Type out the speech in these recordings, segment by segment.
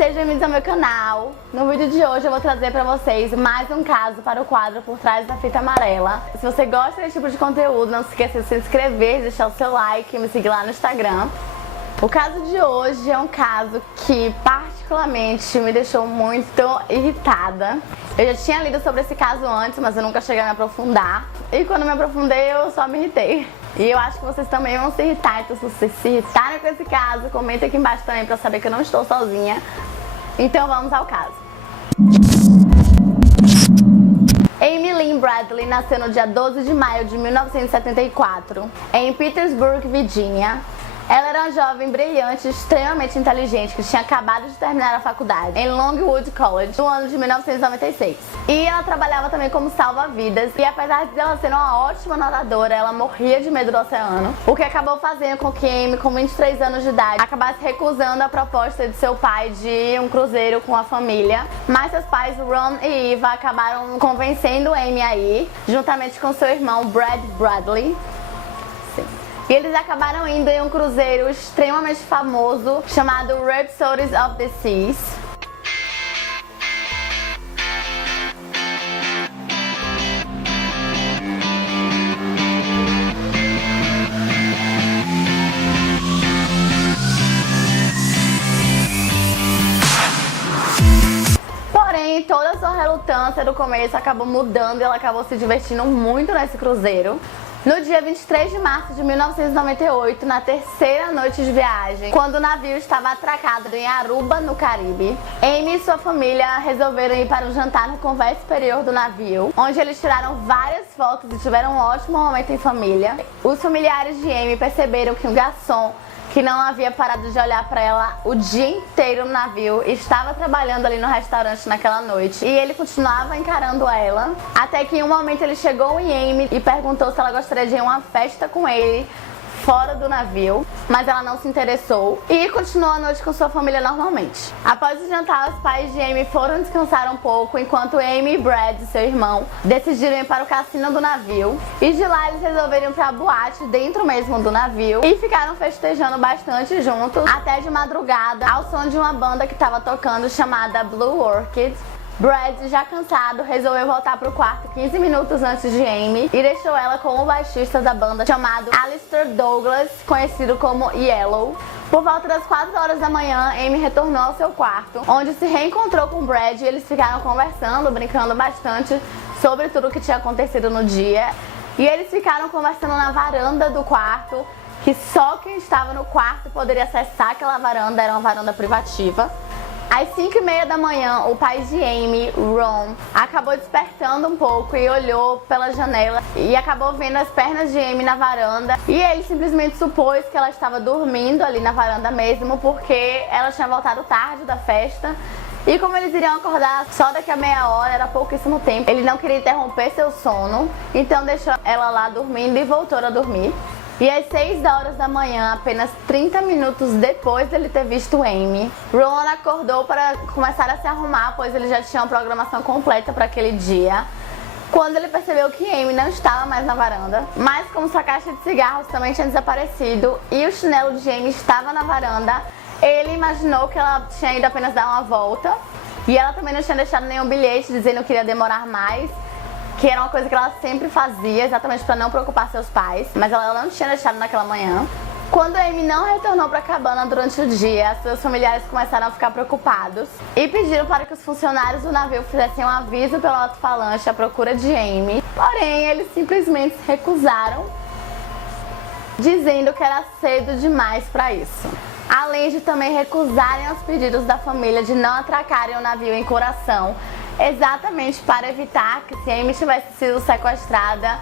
sejam bem-vindos ao meu canal. No vídeo de hoje eu vou trazer pra vocês mais um caso para o quadro Por Trás da Fita Amarela. Se você gosta desse tipo de conteúdo, não se esqueça de se inscrever, deixar o seu like e me seguir lá no Instagram. O caso de hoje é um caso que particularmente me deixou muito irritada. Eu já tinha lido sobre esse caso antes, mas eu nunca cheguei a me aprofundar. E quando me aprofundei, eu só me irritei. E eu acho que vocês também vão se irritar, então se vocês se irritarem com esse caso, comenta aqui embaixo também pra saber que eu não estou sozinha. Então vamos ao caso. Amy Lynn Bradley nasceu no dia 12 de maio de 1974, em Petersburg, Virgínia. Ela era uma jovem brilhante e extremamente inteligente que tinha acabado de terminar a faculdade em Longwood College no ano de 1996. E ela trabalhava também como salva-vidas e apesar de ela ser uma ótima nadadora, ela morria de medo do oceano, o que acabou fazendo com que Amy, com 23 anos de idade, acabasse recusando a proposta de seu pai de um cruzeiro com a família. Mas seus pais, Ron e Eva, acabaram convencendo Amy a ir, juntamente com seu irmão Brad Bradley. E eles acabaram indo em um cruzeiro extremamente famoso chamado Rhapsodies of the Seas. Porém, toda a sua relutância do começo acabou mudando e ela acabou se divertindo muito nesse cruzeiro. No dia 23 de março de 1998, na terceira noite de viagem, quando o navio estava atracado em Aruba, no Caribe, Amy e sua família resolveram ir para um jantar no convés superior do navio, onde eles tiraram várias fotos e tiveram um ótimo momento em família. Os familiares de Amy perceberam que um garçom que não havia parado de olhar para ela o dia inteiro no navio, estava trabalhando ali no restaurante naquela noite e ele continuava encarando ela, até que em um momento ele chegou em Amy e perguntou se ela gostaria de ir a uma festa com ele fora do navio, mas ela não se interessou e continuou a noite com sua família normalmente. Após o jantar, os pais de Amy foram descansar um pouco, enquanto Amy e Brad, seu irmão, decidiram ir para o cassino do navio, e de lá eles resolveram ir para a boate dentro mesmo do navio e ficaram festejando bastante juntos até de madrugada ao som de uma banda que estava tocando chamada Blue Orchid. Brad, já cansado, resolveu voltar pro quarto 15 minutos antes de Amy e deixou ela com o baixista da banda chamado Alistair Douglas, conhecido como Yellow. Por volta das 4 horas da manhã, Amy retornou ao seu quarto, onde se reencontrou com Brad e eles ficaram conversando, brincando bastante sobre tudo o que tinha acontecido no dia. E eles ficaram conversando na varanda do quarto, que só quem estava no quarto poderia acessar aquela varanda, era uma varanda privativa. Às 5h30 da manhã, o pai de Amy, Ron, acabou despertando um pouco e olhou pela janela e acabou vendo as pernas de Amy na varanda. E ele simplesmente supôs que ela estava dormindo ali na varanda mesmo, porque ela tinha voltado tarde da festa. E como eles iriam acordar só daqui a meia hora, era pouquíssimo tempo, ele não queria interromper seu sono, então deixou ela lá dormindo e voltou a dormir. E às 6 horas da manhã, apenas 30 minutos depois dele ter visto Amy, Ron acordou para começar a se arrumar, pois ele já tinha uma programação completa para aquele dia, quando ele percebeu que Amy não estava mais na varanda, mas como sua caixa de cigarros também tinha desaparecido e o chinelo de Amy estava na varanda, ele imaginou que ela tinha ido apenas dar uma volta e ela também não tinha deixado nenhum bilhete dizendo que iria demorar mais, que era uma coisa que ela sempre fazia, exatamente para não preocupar seus pais, mas ela não tinha deixado naquela manhã. Quando Amy não retornou para a cabana durante o dia, seus familiares começaram a ficar preocupados e pediram para que os funcionários do navio fizessem um aviso pelo alto-falante à procura de Amy, porém eles simplesmente se recusaram, dizendo que era cedo demais para isso. Além de também recusarem os pedidos da família de não atracarem o navio em Coração, exatamente para evitar que, se Amy tivesse sido sequestrada,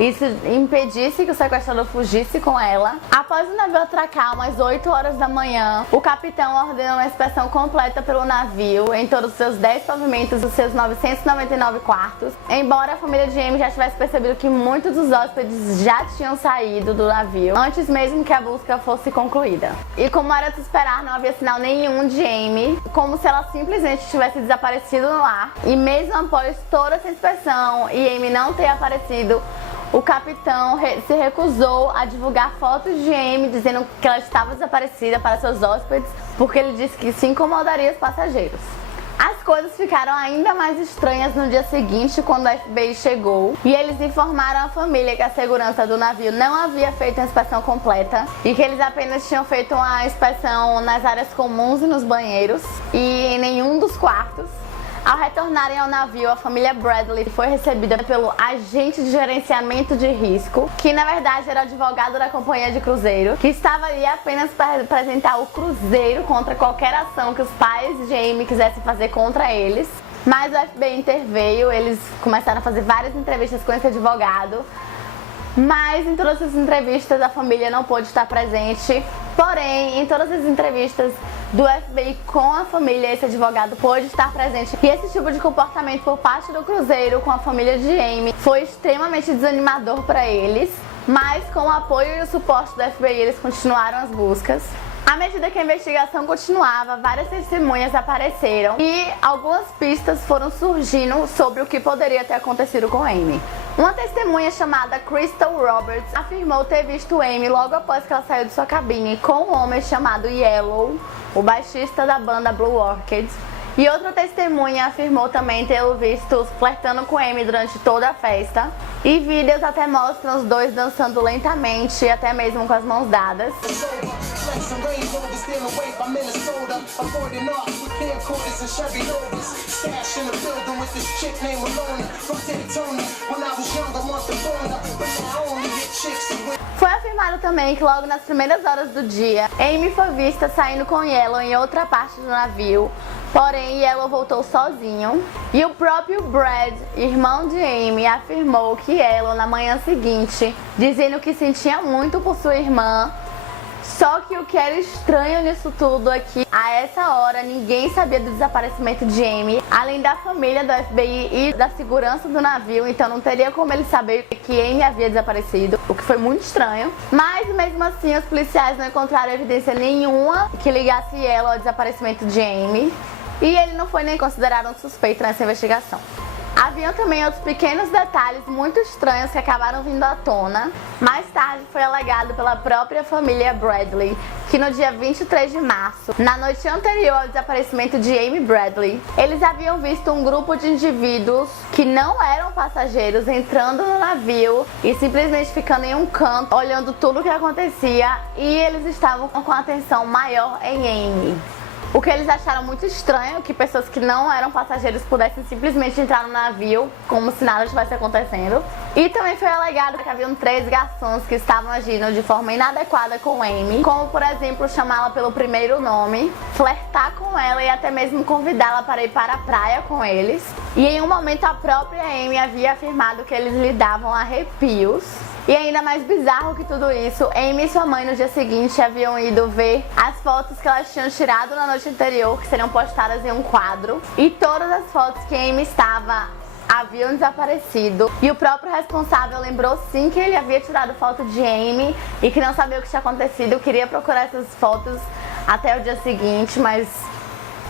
isso impedisse que o sequestrador fugisse com ela. Após o navio atracar, umas 8 horas da manhã, o capitão ordenou uma inspeção completa pelo navio, em todos os seus 10 pavimentos e os seus 999 quartos. Embora a família de Amy já tivesse percebido que muitos dos hóspedes já tinham saído do navio, antes mesmo que a busca fosse concluída. E como era de se esperar, não havia sinal nenhum de Amy, como se ela simplesmente tivesse desaparecido no ar. E mesmo após toda essa inspeção e Amy não ter aparecido, o capitão se recusou a divulgar fotos de Amy dizendo que ela estava desaparecida para seus hóspedes, porque ele disse que se incomodaria os passageiros. As coisas ficaram ainda mais estranhas no dia seguinte, quando a FBI chegou e eles informaram a família que a segurança do navio não havia feito a inspeção completa e que eles apenas tinham feito uma inspeção nas áreas comuns e nos banheiros e em nenhum dos quartos. Ao retornarem ao navio, a família Bradley foi recebida pelo agente de gerenciamento de risco, que na verdade era o advogado da companhia de cruzeiro, que estava ali apenas para representar o cruzeiro contra qualquer ação que os pais de Amy quisessem fazer contra eles. Mas o FBI interveio, eles começaram a fazer várias entrevistas com esse advogado, mas em todas as entrevistas a família não pôde estar presente. Porém, em todas as entrevistas do FBI com a família, esse advogado pôde estar presente. E esse tipo de comportamento por parte do cruzeiro com a família de Amy foi extremamente desanimador para eles. Mas com o apoio e o suporte do FBI, eles continuaram as buscas. À medida que a investigação continuava, várias testemunhas apareceram e algumas pistas foram surgindo sobre o que poderia ter acontecido com Amy. Uma testemunha chamada Crystal Roberts afirmou ter visto Amy logo após que ela saiu de sua cabine com um homem chamado Yellow, o baixista da banda Blue Orchid. E outra testemunha afirmou também ter o visto flertando com Amy durante toda a festa. E vídeos até mostram os dois dançando lentamente, até mesmo com as mãos dadas. Foi afirmado também que logo nas primeiras horas do dia, Amy foi vista saindo com Yellow em outra parte do navio. Porém, Yellow voltou sozinho. E o próprio Brad, irmão de Amy, afirmou que Yellow na manhã seguinte, dizendo que sentia muito por sua irmã. Só que o que era estranho nisso tudo é que a essa hora ninguém sabia do desaparecimento de Amy, além da família do FBI e da segurança do navio, então não teria como eles saber que Amy havia desaparecido, o que foi muito estranho. Mas mesmo assim os policiais não encontraram evidência nenhuma que ligasse Yellow ao desaparecimento de Amy. E ele não foi nem considerado um suspeito nessa investigação. Haviam também outros pequenos detalhes muito estranhos que acabaram vindo à tona. Mais tarde foi alegado pela própria família Bradley que no dia 23 de março, na noite anterior ao desaparecimento de Amy Bradley, eles haviam visto um grupo de indivíduos que não eram passageiros entrando no navio e simplesmente ficando em um canto, olhando tudo o que acontecia, e eles estavam com a atenção maior em Amy. O que eles acharam muito estranho, que pessoas que não eram passageiros pudessem simplesmente entrar no navio como se nada estivesse acontecendo. E também foi alegado que haviam 3 garçons que estavam agindo de forma inadequada com Amy, como por exemplo chamá-la pelo primeiro nome, flertar com ela e até mesmo convidá-la para ir para a praia com eles. E em um momento a própria Amy havia afirmado que eles lhe davam arrepios. E ainda mais bizarro que tudo isso, Amy e sua mãe no dia seguinte haviam ido ver as fotos que elas tinham tirado na noite anterior, que seriam postadas em um quadro. E todas as fotos que Amy estava haviam desaparecido. E o próprio responsável lembrou sim que ele havia tirado foto de Amy e que não sabia o que tinha acontecido. Queria procurar essas fotos até o dia seguinte, mas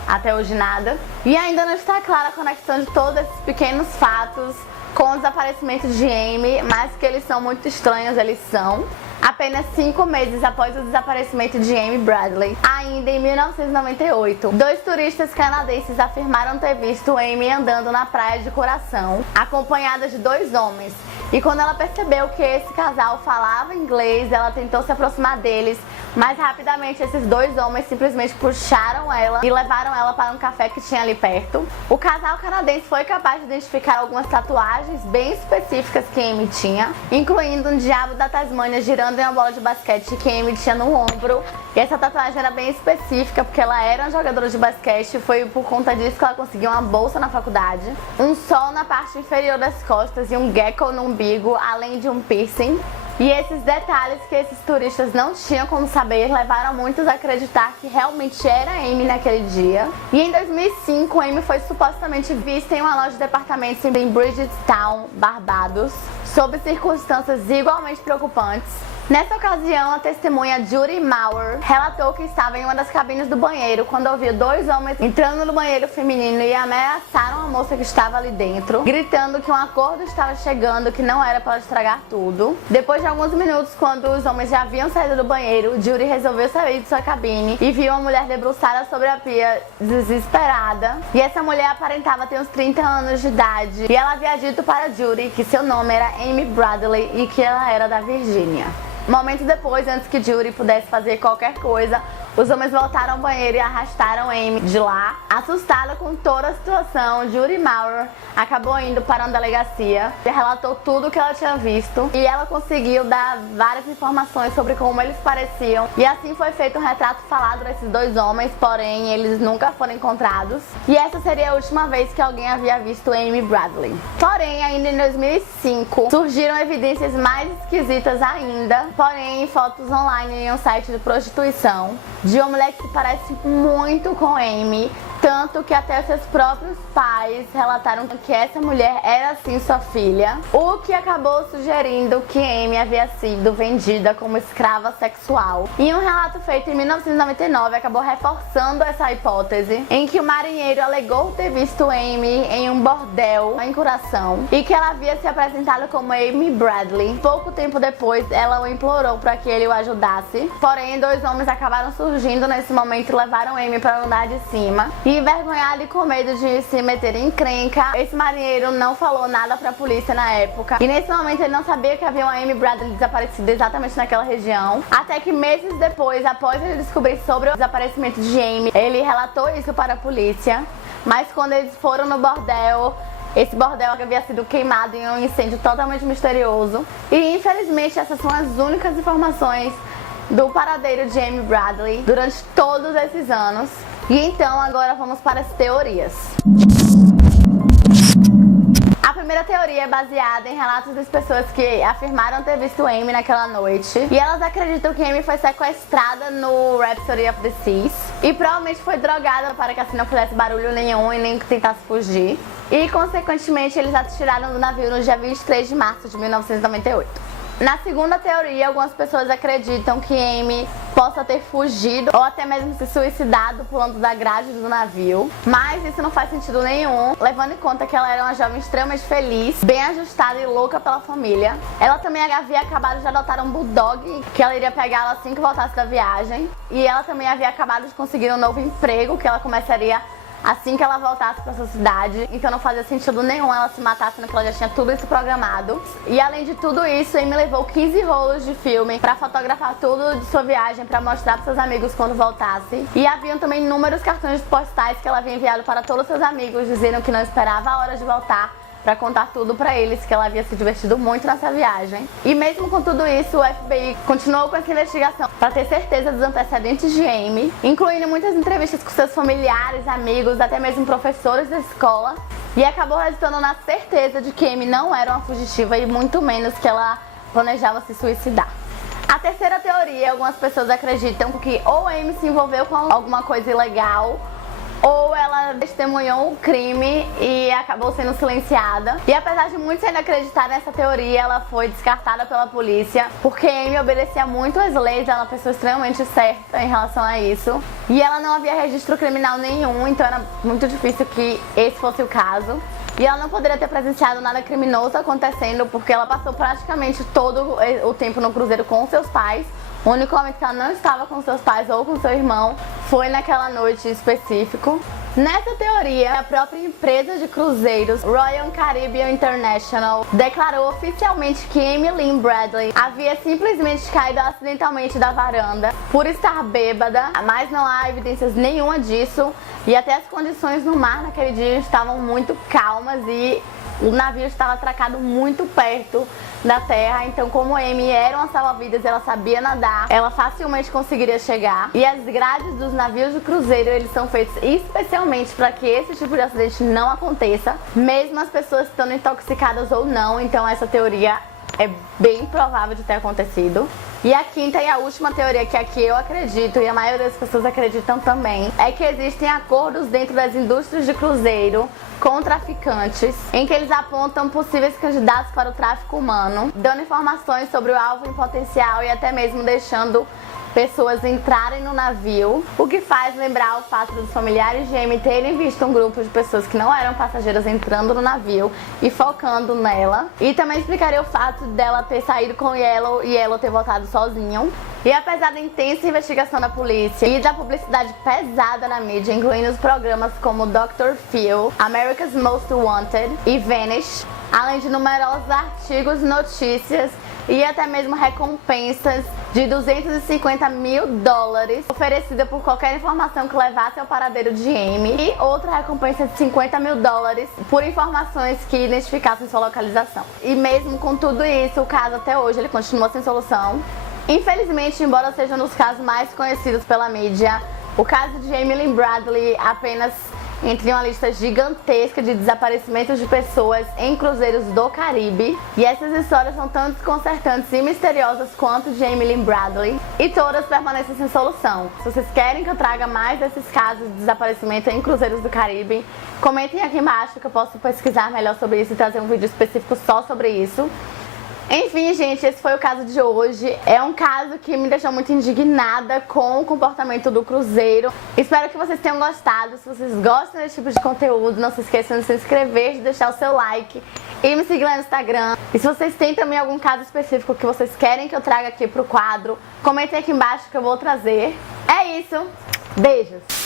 até hoje nada. E ainda não está clara a conexão de todos esses pequenos fatos com o desaparecimento de Amy, mas que eles são muito estranhos, eles são. Apenas 5 meses após o desaparecimento de Amy Bradley, ainda em 1998, 2 turistas canadenses afirmaram ter visto Amy andando na praia de Coração, acompanhada de 2 homens. E quando ela percebeu que esse casal falava inglês, ela tentou se aproximar deles, mas rapidamente esses 2 homens simplesmente puxaram ela e levaram ela para um café que tinha ali perto. O casal canadense foi capaz de identificar algumas tatuagens bem específicas que Amy tinha, incluindo um diabo da Tasmânia girando em uma bola de basquete que Amy tinha no ombro. E essa tatuagem era bem específica porque ela era uma jogadora de basquete e foi por conta disso que ela conseguiu uma bolsa na faculdade. Um sol na parte inferior das costas e um gecko no umbigo, além de um piercing. E esses detalhes que esses turistas não tinham como saber levaram muitos a acreditar que realmente era Amy naquele dia. E em 2005, Amy foi supostamente vista em uma loja de departamentos em Bridgetown, Barbados, sob circunstâncias igualmente preocupantes. Nessa ocasião, a testemunha Judy Maurer relatou que estava em uma das cabines do banheiro quando ouviu dois homens entrando no banheiro feminino e ameaçaram a moça que estava ali dentro, gritando que um acordo estava chegando, que não era para estragar tudo. Depois de alguns minutos, quando os homens já haviam saído do banheiro, Judy resolveu sair de sua cabine e viu uma mulher debruçada sobre a pia, desesperada. E essa mulher aparentava ter uns 30 anos de idade. E ela havia dito para Judy que seu nome era Amy Bradley e que ela era da Virgínia. Momentos depois, antes que Judy pudesse fazer qualquer coisa, os homens voltaram ao banheiro e arrastaram Amy de lá. Assustada com toda a situação, Judy Maurer acabou indo para uma delegacia e relatou tudo o que ela tinha visto. E ela conseguiu dar várias informações sobre como eles pareciam. E assim foi feito um retrato falado desses dois homens, porém eles nunca foram encontrados. E essa seria a última vez que alguém havia visto Amy Bradley. Porém, ainda em 2005, surgiram evidências mais esquisitas ainda, porém fotos online em um site de prostituição, de uma mulher que se parece muito com Amy, tanto que até seus próprios pais relataram que essa mulher era sim sua filha, o que acabou sugerindo que Amy havia sido vendida como escrava sexual. E um relato feito em 1999 acabou reforçando essa hipótese, em que o marinheiro alegou ter visto Amy em um bordel em Curaçao e que ela havia se apresentado como Amy Bradley. Pouco tempo depois, ela o implorou para que ele o ajudasse, porém dois homens acabaram surgindo nesse momento e levaram Amy para o andar de cima. E envergonhado e com medo de se meter em encrenca, esse marinheiro não falou nada pra polícia na época. E nesse momento ele não sabia que havia uma Amy Bradley desaparecida exatamente naquela região. Até que meses depois, após ele descobrir sobre o desaparecimento de Amy, ele relatou isso para a polícia. Mas quando eles foram no bordel, esse bordel havia sido queimado em um incêndio totalmente misterioso. E infelizmente essas são as únicas informações do paradeiro de Amy Bradley durante todos esses anos. E então agora vamos para as teorias. A primeira teoria é baseada em relatos das pessoas que afirmaram ter visto Amy naquela noite. E elas acreditam que Amy foi sequestrada no Rhapsody of the Seas e provavelmente foi drogada para que assim não fizesse barulho nenhum e nem tentasse fugir. E consequentemente eles atiraram do navio no dia 23 de março de 1998. Na segunda teoria, algumas pessoas acreditam que Amy possa ter fugido ou até mesmo se suicidado pulando da grade do navio, mas isso não faz sentido nenhum, levando em conta que ela era uma jovem extremamente feliz, bem ajustada e louca pela família. Ela também havia acabado de adotar um bulldog que ela iria pegá-la assim que voltasse da viagem, e ela também havia acabado de conseguir um novo emprego que ela começaria assim que ela voltasse para sua cidade, então não fazia sentido nenhum ela se matar, sendo que ela já tinha tudo isso programado. E além de tudo isso, Amy levou 15 rolos de filme para fotografar tudo de sua viagem, para mostrar para seus amigos quando voltasse. E haviam também inúmeros cartões postais que ela havia enviado para todos os seus amigos, dizendo que não esperava a hora de voltar, para contar tudo para eles, que ela havia se divertido muito nessa viagem. E mesmo com tudo isso, o FBI continuou com essa investigação para ter certeza dos antecedentes de Amy, incluindo muitas entrevistas com seus familiares, amigos, até mesmo professores da escola, e acabou resultando na certeza de que Amy não era uma fugitiva e muito menos que ela planejava se suicidar. A terceira teoria, algumas pessoas acreditam que ou Amy se envolveu com alguma coisa ilegal, ou ela testemunhou o crime e acabou sendo silenciada. E apesar de muitos ainda acreditar nessa teoria, ela foi descartada pela polícia, porque Amy obedecia muito às leis, ela é uma pessoa extremamente certa em relação a isso. E ela não havia registro criminal nenhum, então era muito difícil que esse fosse o caso. E ela não poderia ter presenciado nada criminoso acontecendo, porque ela passou praticamente todo o tempo no cruzeiro com seus pais. O único momento que ela não estava com seus pais ou com seu irmão foi naquela noite em específico. Nessa teoria, a própria empresa de cruzeiros Royal Caribbean International declarou oficialmente que Amy Lynn Bradley havia simplesmente caído acidentalmente da varanda por estar bêbada, mas não há evidências nenhuma disso, e até as condições no mar naquele dia estavam muito calmas e o navio estava atracado muito perto da terra, então como Amy era uma salva-vidas e ela sabia nadar, ela facilmente conseguiria chegar. E as grades dos navios de cruzeiro, eles são feitos especialmente para que esse tipo de acidente não aconteça, mesmo as pessoas estando intoxicadas ou não, então essa teoria é bem provável de ter acontecido. E a quinta e a última teoria, que aqui eu acredito e a maioria das pessoas acreditam também, é que existem acordos dentro das indústrias de cruzeiro com traficantes, em que eles apontam possíveis candidatos para o tráfico humano, dando informações sobre o alvo em potencial e até mesmo deixando pessoas entrarem no navio, o que faz lembrar o fato dos familiares de Amy terem visto um grupo de pessoas que não eram passageiras entrando no navio e focando nela. E também explicaria o fato dela ter saído com Yellow e Yellow ter voltado sozinho. E apesar da intensa investigação da polícia e da publicidade pesada na mídia, incluindo os programas como Dr. Phil, America's Most Wanted e Vanish, além de numerosos artigos, notícias e até mesmo recompensas de $250 mil oferecida por qualquer informação que levasse ao paradeiro de Amy, e outra recompensa de $50 mil por informações que identificassem sua localização. E mesmo com tudo isso, o caso até hoje ele continua sem solução. Infelizmente, embora seja um dos casos mais conhecidos pela mídia, o caso de Amy Lynn Bradley apenas entre uma lista gigantesca de desaparecimentos de pessoas em cruzeiros do Caribe. E essas histórias são tão desconcertantes e misteriosas quanto de Amy Lynn Bradley, e todas permanecem sem solução. Se vocês querem que eu traga mais desses casos de desaparecimento em cruzeiros do Caribe, comentem aqui embaixo que eu posso pesquisar melhor sobre isso e trazer um vídeo específico só sobre isso. Enfim, gente, esse foi o caso de hoje. É um caso que me deixou muito indignada com o comportamento do cruzeiro. Espero que vocês tenham gostado. Se vocês gostam desse tipo de conteúdo, não se esqueçam de se inscrever, de deixar o seu like e me seguir lá no Instagram. E se vocês têm também algum caso específico que vocês querem que eu traga aqui pro quadro, comentem aqui embaixo que eu vou trazer. É isso. Beijos!